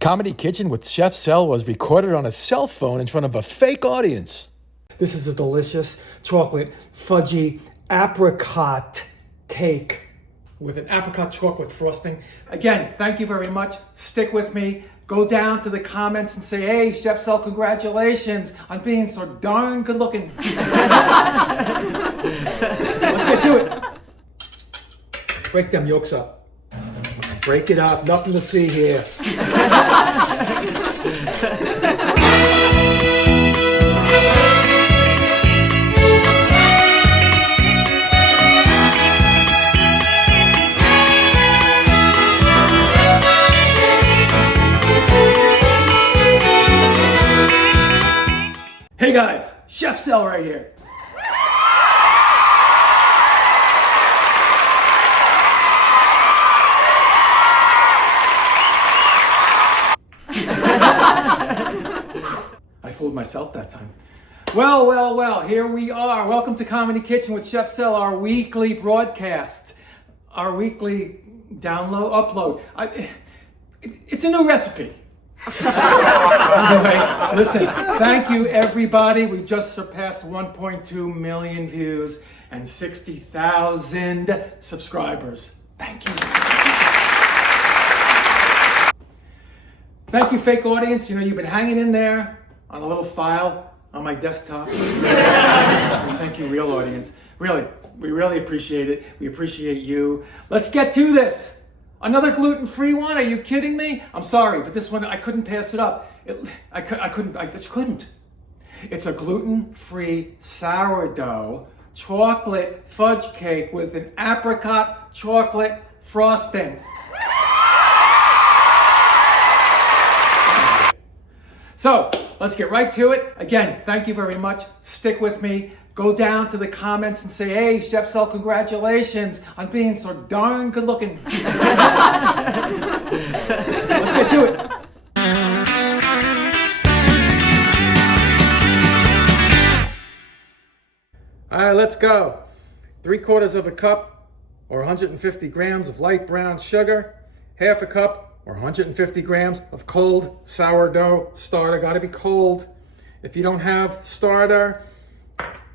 Comedy Kitchen with Chef Sel was recorded on a cell phone in front of a fake audience. This is a delicious chocolate fudgy apricot cake with an apricot chocolate frosting. Again, thank you very much. Stick with me. Go down to the comments and say, hey, Chef Sel, congratulations on being so darn good looking. Let's get to it. Break them yolks up. Break it up. Nothing to see here. Hey guys, Chef Sel right here. I fooled myself that time. Well, here we are. Welcome to Comedy Kitchen with Chef Sel, our weekly broadcast, our weekly upload. It's a new recipe. Anyway, listen, thank you everybody. We just surpassed 1.2 million views and 60,000 subscribers. Thank you. Thank you, fake audience. You know, you've been hanging in there on a little file on my desktop. Thank you, real audience. Really, we really appreciate it. We appreciate you. Let's get to this. Another gluten-free one? Are you kidding me? I'm sorry, but this one, I couldn't pass it up. I just couldn't. It's a gluten-free sourdough chocolate fudge cake with an apricot chocolate frosting. So, let's get right to it. Again, thank you very much. Stick with me. Go down to the comments and say, hey, Chef Sel, congratulations on being so darn good looking. Let's get to it. All right, let's go. 3/4 of a cup or 150 grams of light brown sugar, half a cup or 150 grams of cold sourdough starter. Got to be cold. If you don't have starter,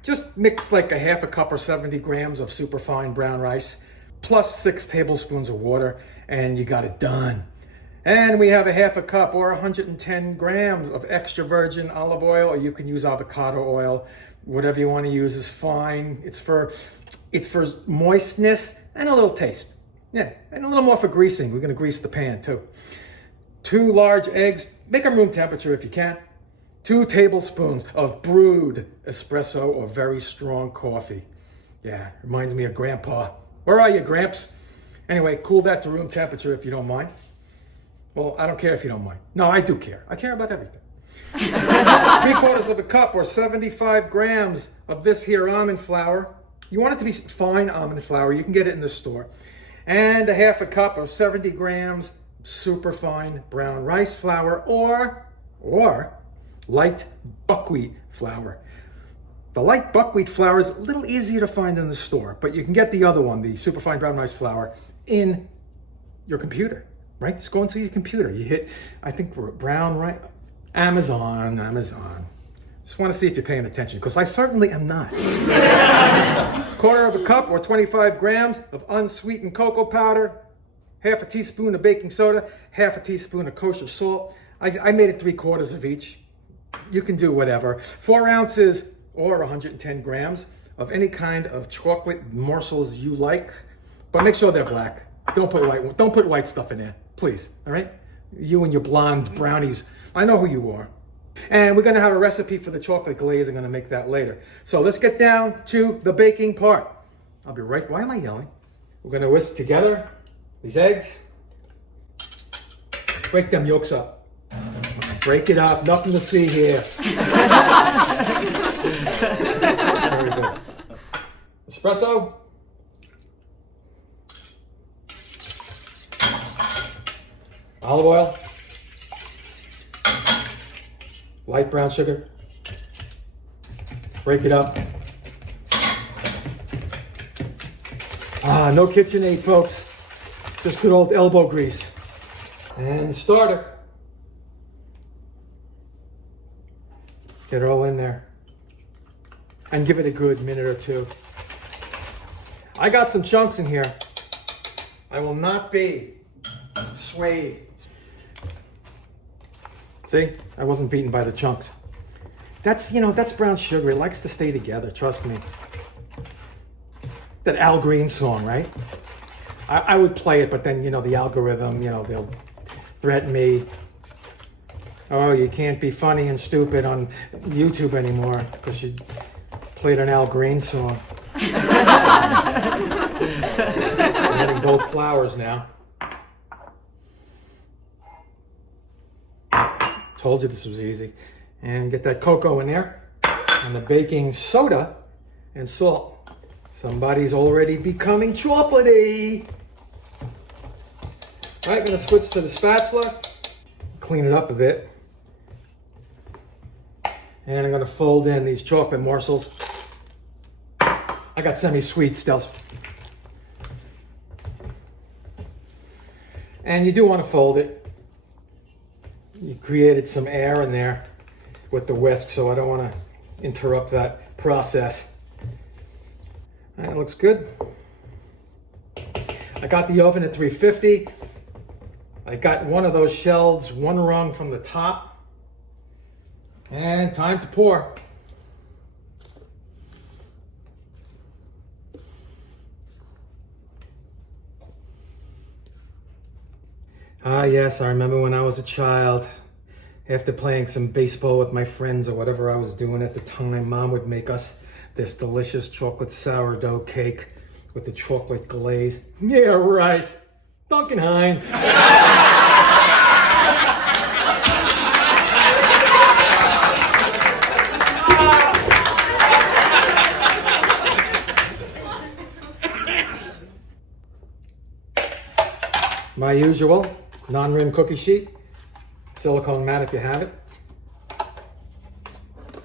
just mix like a half a cup or 70 grams of superfine brown rice, plus 6 tablespoons of water, and you got it done. And we have a half a cup or 110 grams of extra virgin olive oil, or you can use avocado oil. Whatever you want to use is fine. It's for moistness and a little taste. Yeah, and a little more for greasing. We're going to grease the pan too. 2 large eggs. Make them room temperature if you can. 2 tablespoons of brewed espresso or very strong coffee. Yeah, reminds me of Grandpa. Where are you, Gramps? Anyway, cool that to room temperature if you don't mind. Well, I don't care if you don't mind. No, I do care. I care about everything. 3/4 of a cup or 75 grams of this here almond flour. You want it to be fine almond flour. You can get it in the store. And a half a cup or 70 grams super fine brown rice flour or light buckwheat flour. The light buckwheat flour is a little easier to find in the store, but you can get the other one, the superfine brown rice flour, in your computer, right? Just go into your computer. You hit, I think, for brown rice, Amazon. Just want to see if you're paying attention, because I certainly am not. 1/4 of a cup or 25 grams of unsweetened cocoa powder, half a teaspoon of baking soda, half a teaspoon of kosher salt. I made it 3/4 of each. You can do whatever. 4 ounces or 110 grams of any kind of chocolate morsels you like, but make sure they're black. Don't put white stuff in there, please. All right? You and your blonde brownies. I know who you are. And we're going to have a recipe for the chocolate glaze. I'm going to make that later. So let's get down to the baking part. I'll be right. Why am I yelling? We're going to whisk together these eggs. Break them yolks up. Break it up. Nothing to see here. Very good. Espresso. Olive oil. Light brown sugar. Break it up. No KitchenAid, folks. Just good old elbow grease. And starter. Get it all in there. And give it a good minute or two. I got some chunks in here. I will not be swayed. See, I wasn't beaten by the chunks. That's, that's brown sugar. It likes to stay together, trust me. That Al Green song, right? I would play it, but then, the algorithm, they'll threaten me. Oh, you can't be funny and stupid on YouTube anymore because you played an Al Green song. I'm getting both flours now. Told you this was easy. And get that cocoa in there. And the baking soda and salt. Somebody's already becoming chocolatey. All right, gonna switch to the spatula. Clean it up a bit. And I'm gonna fold in these chocolate morsels. I got semi-sweet still. And you do want to fold it. You created some air in there with the whisk, so I don't want to interrupt that process. That looks good. I got the oven at 350. I got one of those shelves, one rung from the top. And time to pour. Ah, yes, I remember when I was a child, after playing some baseball with my friends or whatever I was doing at the time, Mom would make us this delicious chocolate sourdough cake with the chocolate glaze. Yeah, right. Duncan Hines. My usual non-rim cookie sheet, silicone mat if you have it.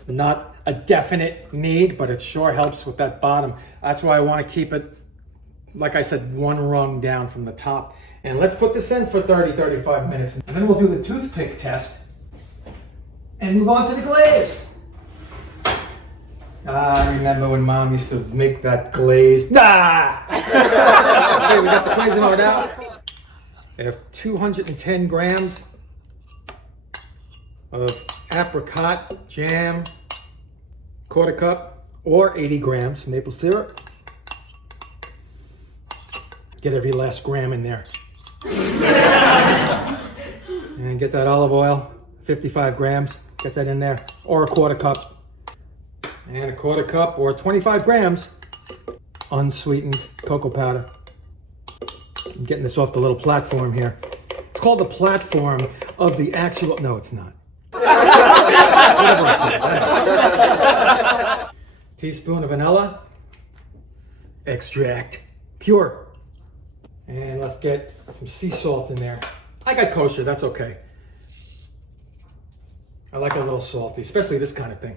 Not a definite need, but it sure helps with that bottom. That's why I want to keep it, like I said, one rung down from the top. And let's put this in for 30-35 minutes. And then we'll do the toothpick test and move on to the glaze. I remember when Mom used to make that glaze. Ah! Okay, we got the Cuisinart out. I have 210 grams of apricot jam, quarter cup, or 80 grams maple syrup. Get every last gram in there. And get that olive oil, 55 grams, get that in there, or a quarter cup. And a quarter cup or 25 grams unsweetened cocoa powder. I'm getting this off the little platform here. It's called the platform of the actual, no it's not. Teaspoon of vanilla extract, pure. And let's get some sea salt in there. I got kosher, that's okay. I like a little salty, especially this kind of thing.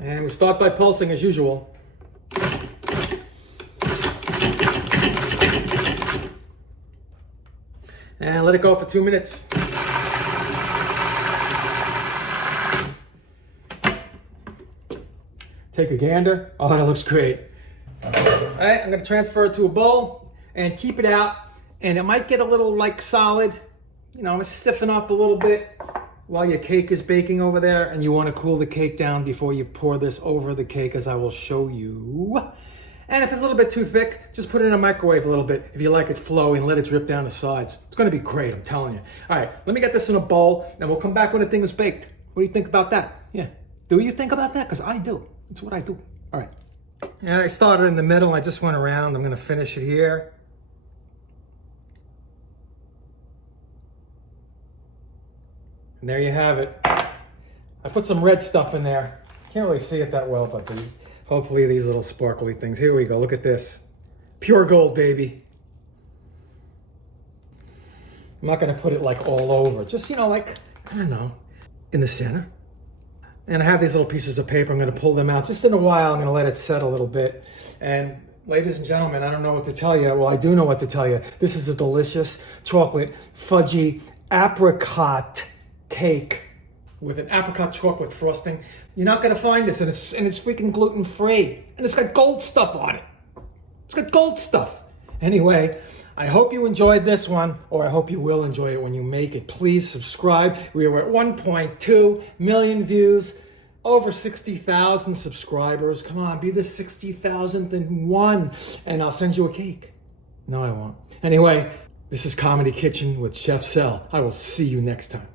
And we start by pulsing as usual. And let it go for 2 minutes. Take a gander. Oh, that looks great. All right, I'm gonna transfer it to a bowl and keep it out. And it might get a little solid. I'm gonna stiffen up a little bit while your cake is baking over there. And you wanna cool the cake down before you pour this over the cake, as I will show you. And if it's a little bit too thick, just put it in a microwave a little bit if you like it flowy and let it drip down the sides. It's gonna be great, I'm telling you. All right, let me get this in a bowl and we'll come back when the thing is baked. What do you think about that? Yeah, do you think about that? Because I do, it's what I do. All right, and I started in the middle, I just went around. I'm gonna finish it here. And there you have it. I put some red stuff in there. Can't really see it that well, but hopefully these little sparkly things. Here we go, look at this. Pure gold, baby. I'm not gonna put it all over. Just, I don't know, in the center. And I have these little pieces of paper. I'm gonna pull them out. Just in a while, I'm gonna let it set a little bit. And ladies and gentlemen, I don't know what to tell you. Well, I do know what to tell you. This is a delicious chocolate fudgy apricot cake with an apricot chocolate frosting. You're not gonna find this, and it's freaking gluten-free. And it's got gold stuff on it. It's got gold stuff. Anyway, I hope you enjoyed this one, or I hope you will enjoy it when you make it. Please subscribe. We are at 1.2 million views, over 60,000 subscribers. Come on, be the 60,000th and one, and I'll send you a cake. No, I won't. Anyway, this is Comedy Kitchen with Chef Sel. I will see you next time.